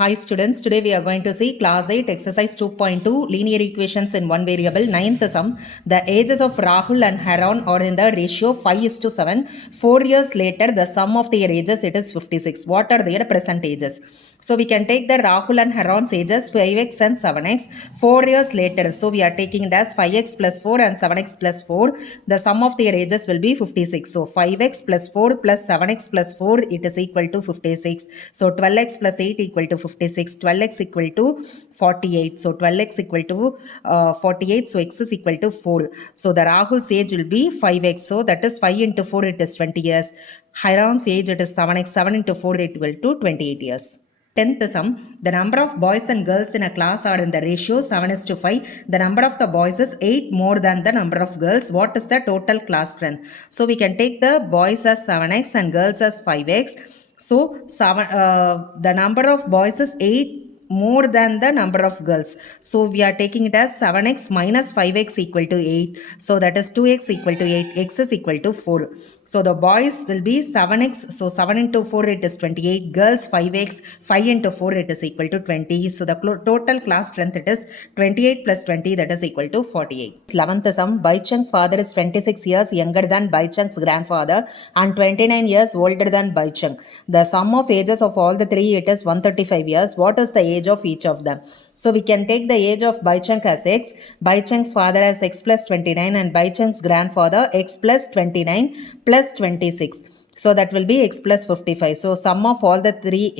Hi students, today we are going to see class 8 exercise 2.2 linear equations in one variable. Ninth sum, the ages of Rahul and Haran are in the ratio 5:7. 4 years later, the sum of their ages, it is 56. What are their present ages? So we can take the Rahul and Haran's ages 5x and 7x. 4 years later, so we are taking it as 5x plus 4 and 7x plus 4. The sum of their ages will be 56. So 5x plus 4 plus 7x plus 4, it is equal to 56. So 12x plus 8 equal to 56. 12x equal to 48. So 12x equal to 48. So x is equal to 4. So the Rahul's age will be 5x. So that is 5 into 4, it is 20 years. Haran's age, it is 7x. 7 into 4, it will to 28 years. 10th sum, the number of boys and girls in a class are in the ratio 7:5. The number of the boys is 8 more than the number of girls. What is the total class strength? So we can take the boys as 7x and girls as 5x. So the number of boys is 8 more than the number of girls. So we are taking it as 7x minus 5x equal to 8. So that is 2x equal to 8. X is equal to 4. So the boys will be 7x. So 7 into 4, it is 28. Girls 5x. 5 into 4, it is equal to 20. So the total class strength, it is 28 plus 20, that is equal to 48. 11th sum, Baichung's father is 26 years younger than Baichung's grandfather and 29 years older than Baichung. The sum of ages of all the three, it is 135 years. What is the age of each of them? So we can take the age of Baichung as x, Baichung's father as x plus 29 and Baichung's grandfather x plus 29 plus 26. So that will be x plus 55. So sum of all the three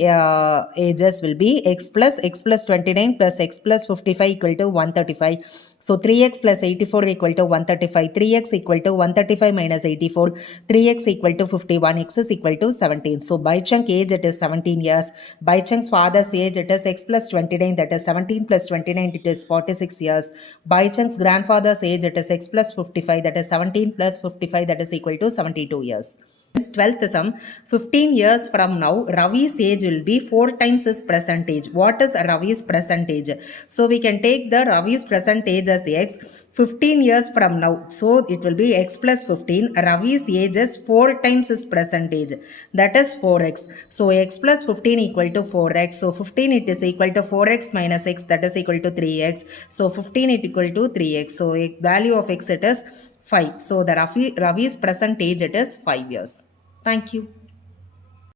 ages will be x plus 29 plus x plus 55 equal to 135. So 3x plus 84 equal to 135. 3x equal to 135 minus 84. 3x equal to 51. X is equal to 17. So Baichung's age, it is 17 years. Baichung's father's age, it is x plus 29, that is 17 plus 29, it is 46 years. Baichung's grandfather's age, it is x plus 55, that is 17 plus 55, that is equal to 72 years. 12th sum, 15 years from now, Ravi's age will be 4 times his present age. What is Ravi's present age? So we can take the Ravi's present age as x. 15 years from now, so it will be x plus 15. Ravi's age is 4 times his present age, that is 4x. So x plus 15 equal to 4x. So 15, it is equal to 4x minus x, that is equal to 3x. So 15 is equal to 3x. So value of x, it is 5. So the Ravi's present age, it is 5 years. Thank you.